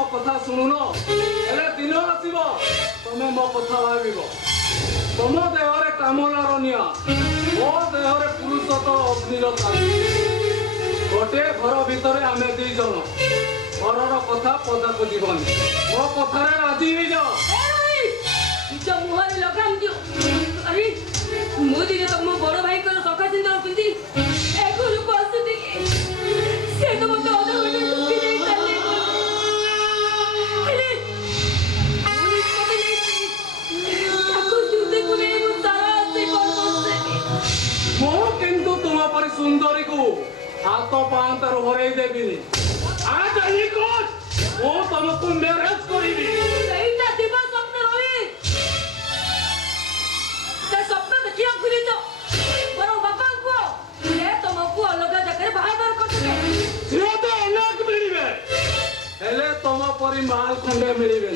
मो कथा सुनुन हेले दिन आसीब तमे मो कथा भाविब तुम देहरे कामनार निया मो देहरे पुरुषत्व अग्निर गोटे घर भितर आम दी जन घर कथा पदा को जीवन मो कथारे राजी हो जाओ मुहर लगाम दियो अरे मोदी ने तो मो बड़ भाई को सखा सिंदूर पिंदी एको लोक आसुती से तो मत अधा घंटे टुकी नहीं चले हेले मोदी को भी नहीं ताको जुते को नहीं मु सारा से कौन से मो किंतु तुम पर सुंदरी को हाथ पांतर हरई देबिनी आज ही कोच मो तुमको मैरिज करिबी सहीटा दिबा स्वप्न रही ते स्वप्न देखिया खुली तो बरो बापा को ले तुमको अलग जगह बाहर करते सिरो तो अनेक मिलिबे हेले तुम परी माल खंडे मिलिबे